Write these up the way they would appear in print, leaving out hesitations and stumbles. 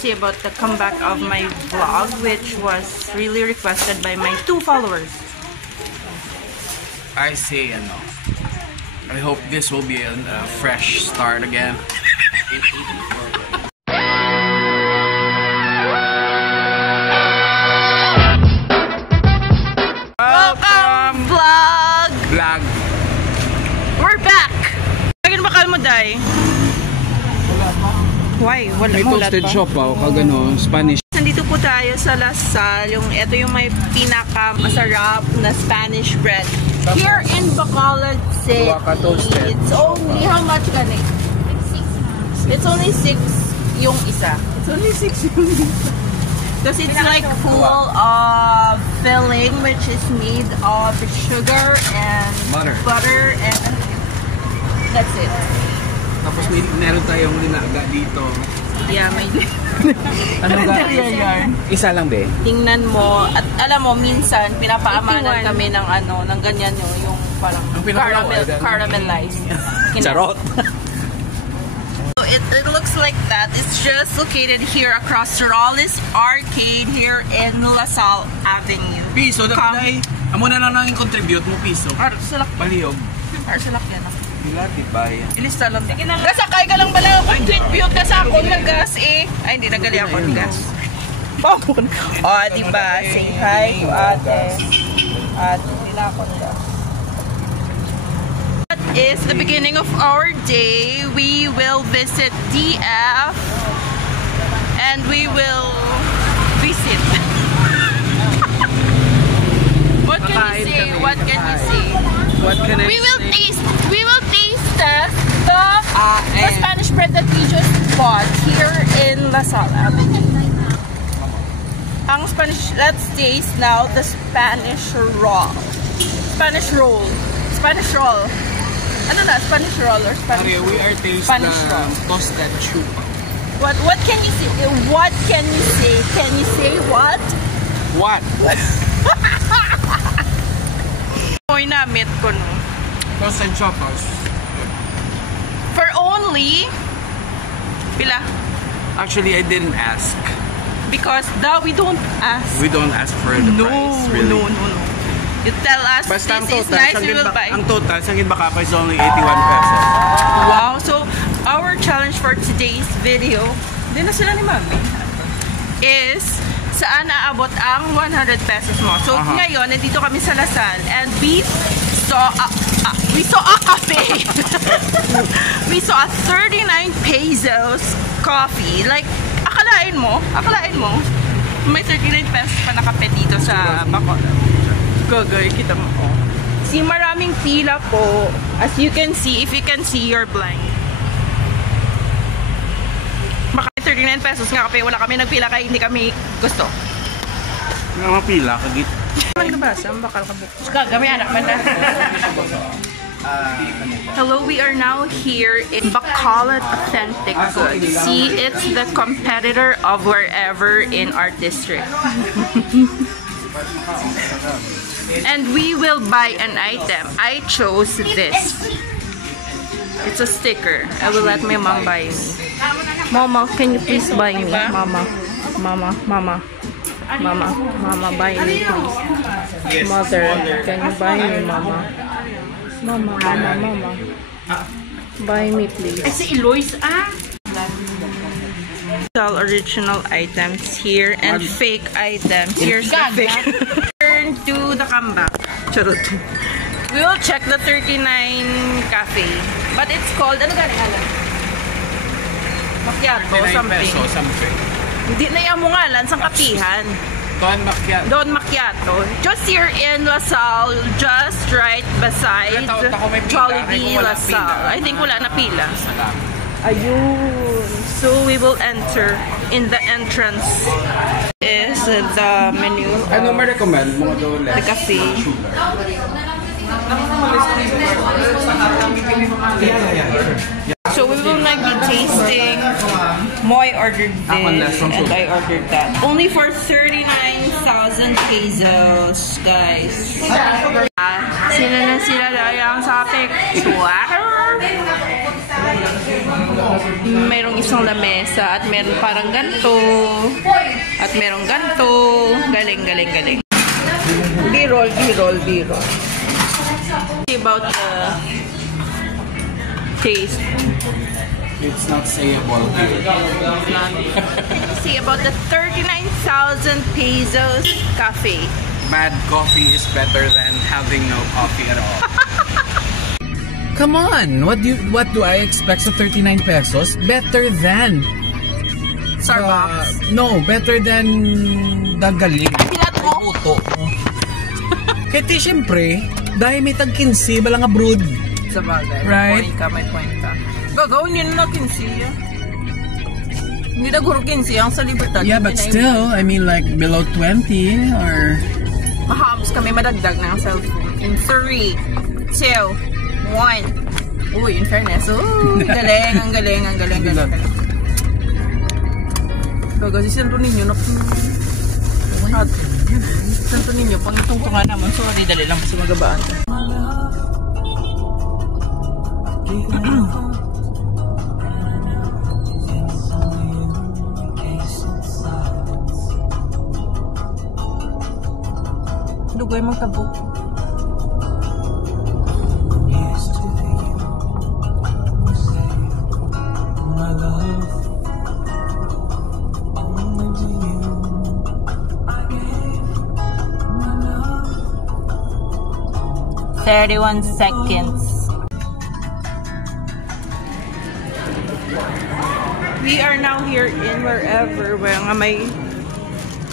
say about the comeback of my vlog, which was really requested by my 2 followers? I say, I hope this will be a fresh start again. Welcome, vlog! Vlog. We're back! Lagyan bakal mo, Day? Why? Wala May toasted siopaw, kagano, Spanish. Nandito po tayo sa Lasal. Ito yung may pinaka-masarap na Spanish bread. Here in Bacolod City. It's only, how much gani? It's only 6 yung isa. It's only 6 yung isa. Because it's like full of filling, which is made of sugar and butter and that's it. Tapos meron tayong linaga dito. Yeah, may Ano ga? Isa lang be. Tingnan mo at alam mo minsan pinapaamanan kami ng ng ganyan yung parang caramelized. Charot. So it looks like that. It's just located here across Rollis Arcade here in Lasal Avenue. Piso dai. Amo na lang contribute mo piso. Arsalak Palihog. Arsalak yan. Dilati bayan. Ilista lang. Gasakay ka lang pala. Contribute ka sa akong ng gas eh. Ay, hindi nagali ako ng gas. Bawon. O, diba? Say hi to ate. At nila ako ng gas. That is the beginning of our day. We will visit DF. And we will visit. What can you say? What can you say? What can I We will taste the Spanish bread that we just bought here in Lasal Avenue. Ang Spanish, let's taste now the Spanish roll. Spanish roll. Spanish roll. Ano na? Spanish roll or Spanish roll? We are tasting Spanish roll. Toasted chupa. What can you say? What can you say? Can you say what? What? Moy na meet ko no. Toasted chupas. For only pila? Actually, I didn't ask. Because we don't ask. We don't ask for the price, really. No. You tell us Basta this is nice, we will buy. Ang total, sa Bakaka is only 81 pesos. Wow, so our challenge for today's video, din na sila ni Mami, is saan naabot ang 100 pesos mo. So ngayon, nandito kami sa Lasal and we saw a cafe. We saw a 39 pesos coffee. Like, akalain mo, may 39 pesos pa na kape dito sa Bacolod. Gagay, kita mo po. Si maraming pila po. As you can see, if you can see, you're blind. Baka 39 pesos nga kape, wala kami nagpila kaya hindi kami gusto. Nga mapila, kagit. Ano ba? Saan bakal ka bukas? Kami anak man na. Hello, we are now here in Bacolod Authentic Goods. See, it's the competitor of wherever in our district. And we will buy an item. I chose this. It's a sticker. I will let my mom buy me. Mama, can you please buy me? Mama, buy me please. Mother, can you buy me, Mama? Mama. Buy me please. Ay, si Eloise, All original items here and fake items. Here's the fake. Turn to the comeback. Charot. We will check the 39 cafe. But it's called, ano galing alam? Macchiato, something. Hindi na yung ngalan, sang kapihan. Don Macchiato. Just here in Lasal, just right beside Jollibee Lasal. I think wala na pila. Ayun. So we will enter in the entrance. Is the menu. Ano ma-recommend mo doon? The cafe. So we will not be tasting. Moy ordered this and I ordered that. Only for 39,000 pesos, guys. Sila na sila dayang sa picture. Mayroong isang lamesa at meron parang ganto. At merong ganto. Galing, galing, galing. B-roll, B-roll, B-roll. About the taste. It's not sayable. See about the 39,000 pesos cafe. Mad coffee is better than having no coffee at all. Come on! What do I expect sa 39 pesos? Better than Starbucks. no, better than Dagaling. Pinat mo? Puto. Kaya siyempre, dahil may tag 15, bala nga brood. Sa bagay. Right? May point ka. Gagawin yun na 15. Hindi na guro 15 ang sa Libertad. Yeah, but still, I mean like below 20 or... Mahabs kami madagdag ng cellphone. In 3, 2, 1. Uy, in fairness. Uy, galing, ang galing, ang galing, galing. Gagawin si Santo Niño na Santo Niño, pang itungtungan naman. Sorry, dali lang sa magabaan. Lugoy mong tabo. "31 seconds. We are now here in wherever where nga may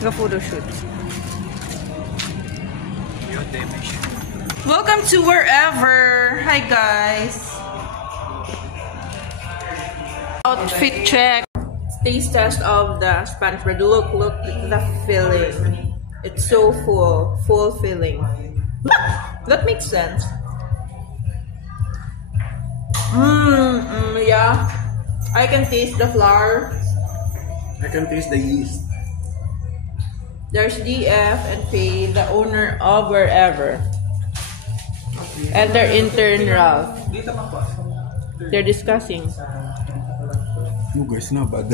photo shoot. Welcome to wherever. Hi guys. Outfit check. Taste test of the Spanish bread. Look at the filling. It's so full filling. That makes sense. Yeah. I can taste the flour. I can taste the yeast. There's DF and Faye, the owner of wherever. And their intern Ralph. They're discussing. No guys, no bad.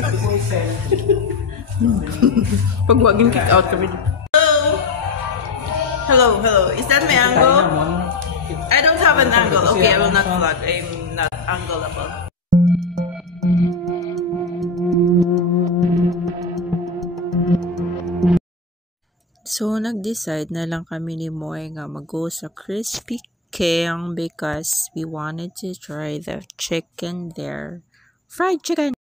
Pag waging kick out kami. Hello. Is that my angle? I don't have an angle. Okay, I will not vlog. I'm not angleable. So, nag-decide na lang kami ni Moy nga mag-go sa Crispy King because we wanted to try the chicken there. Fried chicken!